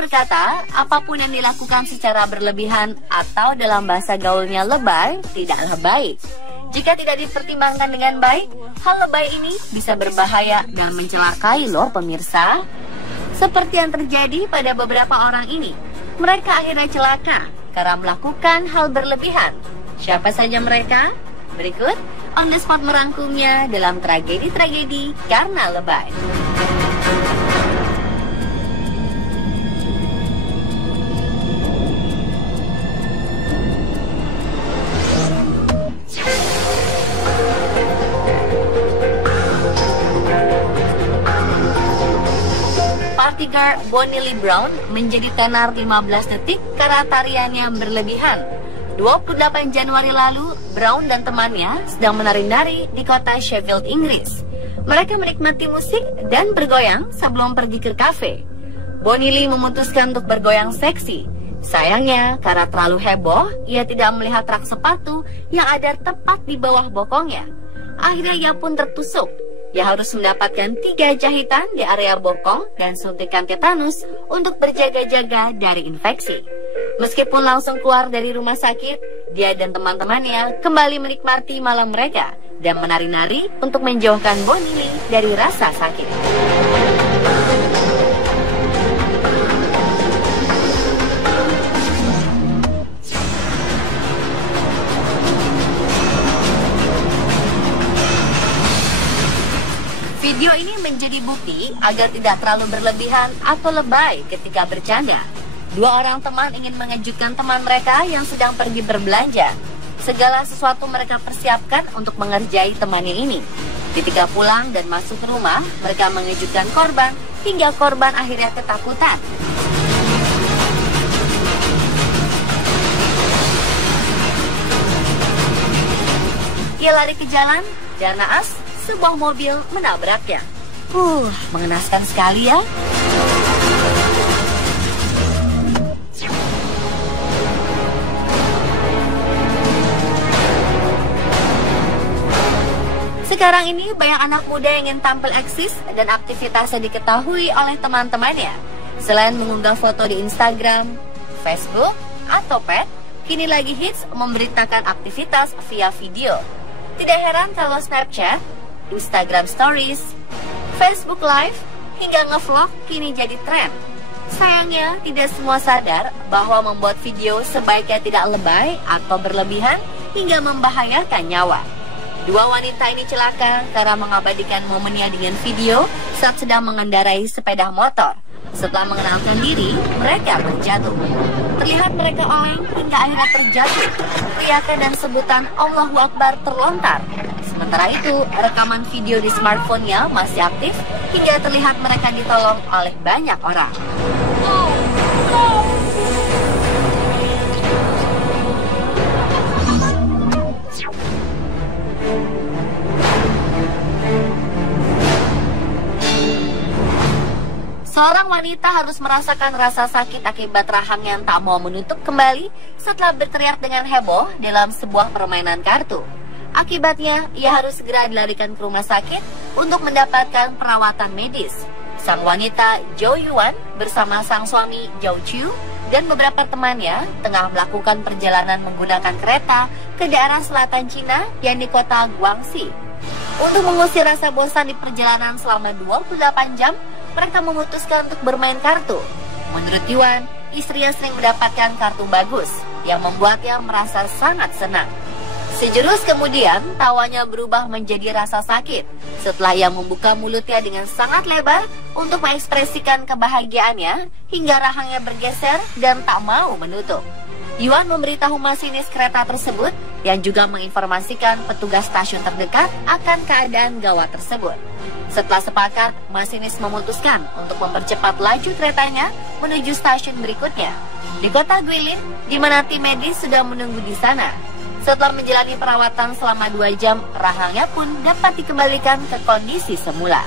berkata, apapun yang dilakukan secara berlebihan atau dalam bahasa gaulnya lebay, tidaklah baik. Jika tidak dipertimbangkan dengan baik, hal lebay ini bisa berbahaya dan mencelakai loh pemirsa. Seperti yang terjadi pada beberapa orang ini, mereka akhirnya celaka karena melakukan hal berlebihan. Siapa saja mereka? Berikut On The Spot merangkumnya dalam tragedi-tragedi karena lebay. Party girl Bonnie Lee Brown menjadi tenar 15 detik karena tariannya berlebihan. 28 Januari lalu, Brown dan temannya sedang menari-nari di kota Sheffield, Inggris. Mereka menikmati musik dan bergoyang sebelum pergi ke kafe. Bonnie Lee memutuskan untuk bergoyang seksi. Sayangnya, karena terlalu heboh, ia tidak melihat rak sepatu yang ada tepat di bawah bokongnya. Akhirnya ia pun tertusuk. Ia harus mendapatkan 3 jahitan di area bokong dan suntikan tetanus untuk berjaga-jaga dari infeksi. Meskipun langsung keluar dari rumah sakit, dia dan teman-temannya kembali menikmati malam mereka dan menari-nari untuk menjauhkan Bonnie Lee dari rasa sakit. Video ini menjadi bukti agar tidak terlalu berlebihan atau lebay ketika bercanda. 2 orang teman ingin mengejutkan teman mereka yang sedang pergi berbelanja. Segala sesuatu mereka persiapkan untuk mengerjai temannya ini. Ketika pulang dan masuk ke rumah, mereka mengejutkan korban hingga korban akhirnya ketakutan. Ia lari ke jalan dan naas sebuah mobil menabraknya. Mengenaskan sekali ya. Sekarang ini banyak anak muda yang ingin tampil eksis dan aktivitasnya diketahui oleh teman-temannya. Selain mengunggah foto di Instagram, Facebook, atau Pet, kini lagi hits memberitakan aktivitas via video. Tidak heran kalau Snapchat, Instagram Stories, Facebook Live, hingga nge-vlog kini jadi tren. Sayangnya, tidak semua sadar bahwa membuat video sebaiknya tidak lebay atau berlebihan hingga membahayakan nyawa. 2 wanita ini celaka karena mengabadikan momennya dengan video saat sedang mengendarai sepeda motor. Setelah mengenalkan diri, mereka terjatuh. Terlihat mereka oleng hingga akhirnya terjatuh. Teriakan dan sebutan Allahu Akbar terlontar. Sementara itu, rekaman video di smartphone-nya masih aktif hingga terlihat mereka ditolong oleh banyak orang. Seorang wanita harus merasakan rasa sakit akibat rahang yang tak mau menutup kembali setelah berteriak dengan heboh dalam sebuah permainan kartu. Akibatnya, ia harus segera dilarikan ke rumah sakit untuk mendapatkan perawatan medis. Sang wanita, Jo Yuan, bersama sang suami, Jo Chu, dan beberapa temannya tengah melakukan perjalanan menggunakan kereta ke daerah selatan Cina yang di kota Guangxi. Untuk mengusir rasa bosan di perjalanan selama 28 jam, mereka memutuskan untuk bermain kartu. Menurut Yuan, istrinya sering mendapatkan kartu bagus yang membuatnya merasa sangat senang. Sejurus kemudian, tawanya berubah menjadi rasa sakit setelah ia membuka mulutnya dengan sangat lebar untuk mengekspresikan kebahagiaannya hingga rahangnya bergeser dan tak mau menutup. Yuan memberitahu masinis kereta tersebut yang juga menginformasikan petugas stasiun terdekat akan keadaan gawat tersebut. Setelah sepakat, masinis memutuskan untuk mempercepat laju keretanya menuju stasiun berikutnya di kota Guilin, di mana tim medis sudah menunggu di sana. Setelah menjalani perawatan selama 2 jam, rahangnya pun dapat dikembalikan ke kondisi semula.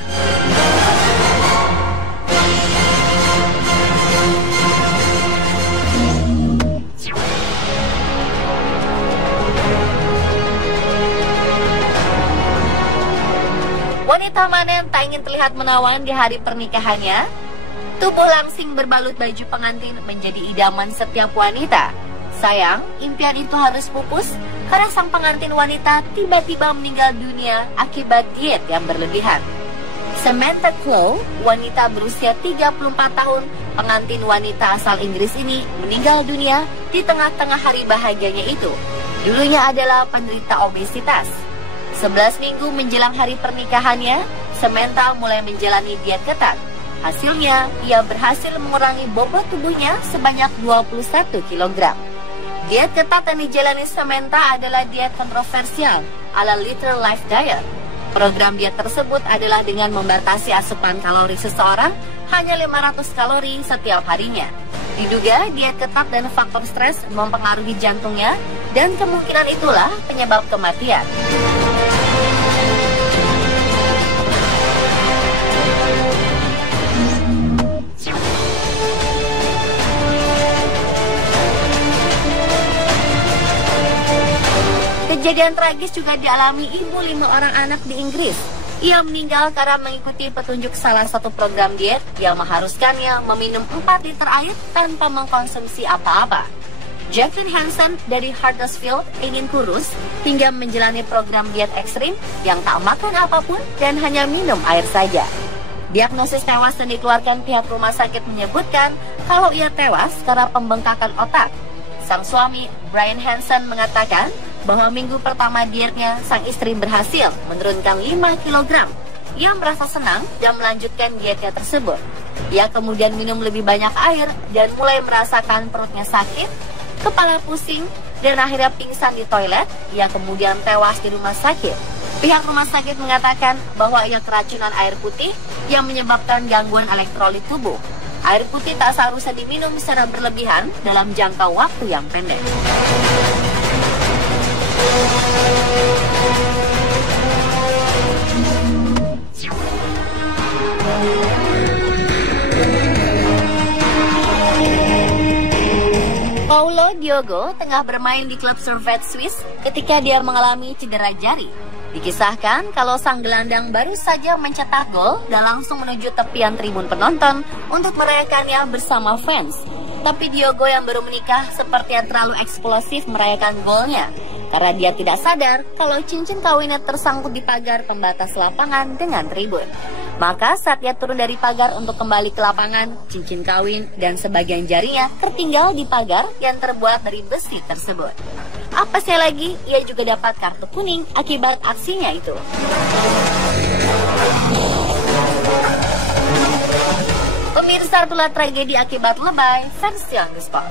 Wanita mana yang tak ingin terlihat menawan di hari pernikahannya? Tubuh langsing berbalut baju pengantin menjadi idaman setiap wanita. Sayang, impian itu harus pupus karena sang pengantin wanita tiba-tiba meninggal dunia akibat diet yang berlebihan. Samantha Chloe, wanita berusia 34 tahun, pengantin wanita asal Inggris ini meninggal dunia di tengah-tengah hari bahagianya itu. Dulunya adalah penderita obesitas. 11 minggu menjelang hari pernikahannya, Samantha mulai menjalani diet ketat. Hasilnya, ia berhasil mengurangi bobot tubuhnya sebanyak 21 kg. Diet ketat yang dijalani Samantha adalah diet kontroversial ala Literal Life Diet. Program diet tersebut adalah dengan membatasi asupan kalori seseorang hanya 500 kalori setiap harinya. Diduga diet ketat dan faktor stres mempengaruhi jantungnya dan kemungkinan itulah penyebab kematian. Kejadian tragis juga dialami ibu 5 orang anak di Inggris. Ia meninggal karena mengikuti petunjuk salah satu program diet yang mengharuskannya meminum 4 liter air tanpa mengkonsumsi apa-apa. Jacqueline Hansen dari Huddersfield ingin kurus hingga menjalani program diet ekstrim yang tak makan apapun dan hanya minum air saja. Diagnosis tewas yang dikeluarkan pihak rumah sakit menyebutkan kalau ia tewas karena pembengkakan otak. Sang suami, Brian Hansen, mengatakan bahwa minggu pertama dietnya, sang istri berhasil menurunkan 5 kg. Ia merasa senang dan melanjutkan dietnya tersebut. Ia kemudian minum lebih banyak air dan mulai merasakan perutnya sakit, kepala pusing, dan akhirnya pingsan di toilet. Ia kemudian tewas di rumah sakit. Pihak rumah sakit mengatakan bahwa ia keracunan air putih yang menyebabkan gangguan elektrolit tubuh. Air putih tak seharusnya diminum secara berlebihan dalam jangka waktu yang pendek. Paulo Diogo tengah bermain di klub Servette Swiss ketika dia mengalami cedera jari. Dikisahkan kalau sang gelandang baru saja mencetak gol dan langsung menuju tepian tribun penonton untuk merayakannya bersama fans. Tapi Diogo yang baru menikah sepertinya terlalu eksplosif merayakan golnya karena dia tidak sadar kalau cincin kawinnya tersangkut di pagar pembatas lapangan dengan tribun. Maka saat dia turun dari pagar untuk kembali ke lapangan, cincin kawin dan sebagian jarinya tertinggal di pagar yang terbuat dari besi tersebut. Apasnya lagi, ia juga dapat kartu kuning akibat aksinya itu. Pemirsa, itulah tragedi akibat lebay versi Young Sport.